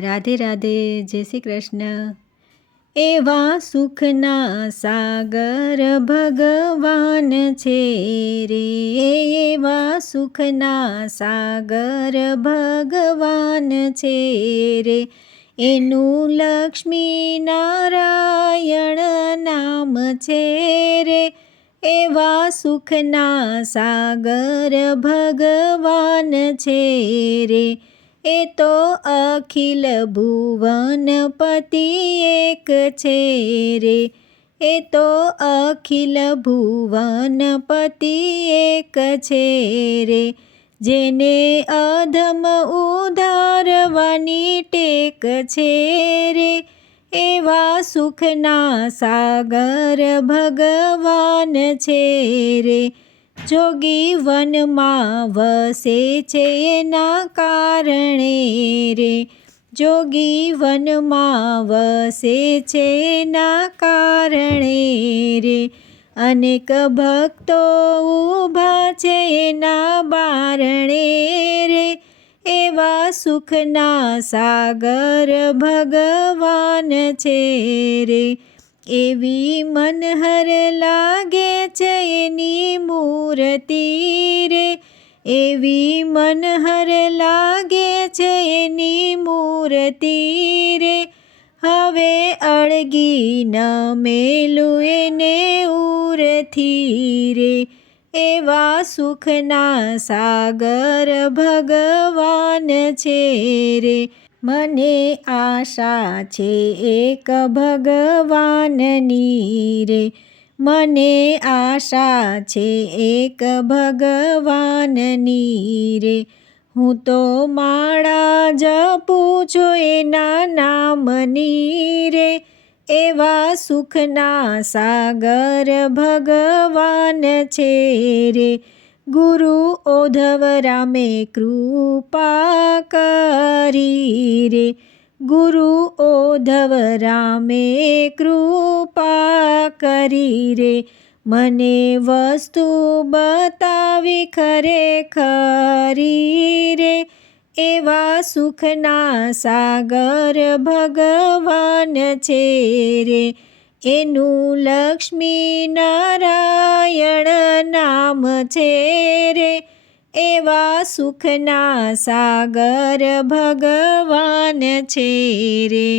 રાધે રાધે, જય શ્રી કૃષ્ણ. એવા સુખના સાગર ભગવાન છે રે, એવા સુખના સાગર ભગવાન છે રે, એનું લક્ષ્મી નારાયણ નામ છે રે, એવા સુખના સાગર ભગવાન છે રે, એ તો અખિલ ભુવન પતિ એક છે રે, એ તો અખિલ ભુવન પતિ એક છે રે, જેને અધમ ઉધારવાની ટેક છે રે, એવા સુખના સાગર ભગવાન છે રે, જોગી વનમાં વસે છે એના કારણે રે, જોગી વનમાં વસે છે એના કારણે રે, અનેક ભક્તો ઊભા છે એના બારણે રે, એવા સુખના સાગર ભગવાન છે રે, એવી મનહર લાગે છે એની મૂર્તિ રે, એવી મનહર લાગે છે એની મૂર્તિ રે, હવે અળગી ન મેલું એને ઉરથી રે, એવા સુખના સાગર ભગવાન છે રે, મને આશા છે એક ભગવાનની રે, મને આશા છે એક ભગવાનની રે, હું તો માળા જપું છું એના નામની રે, એવા સુખના સાગર ભગવાન છે રે, ગુરુ ઓધવ રામે કૃપા કરી રે, ગુરુ ઓધવ રામે કૃપા કરી રે, મને વસ્તુ બતાવી ખરેખરી રે, એવા સુખના સાગર ભગવાન છે રે, એનું લક્ષ્મી નારાયણ નામ છે રે, એવા સુખના સાગર ભગવાન છે રે.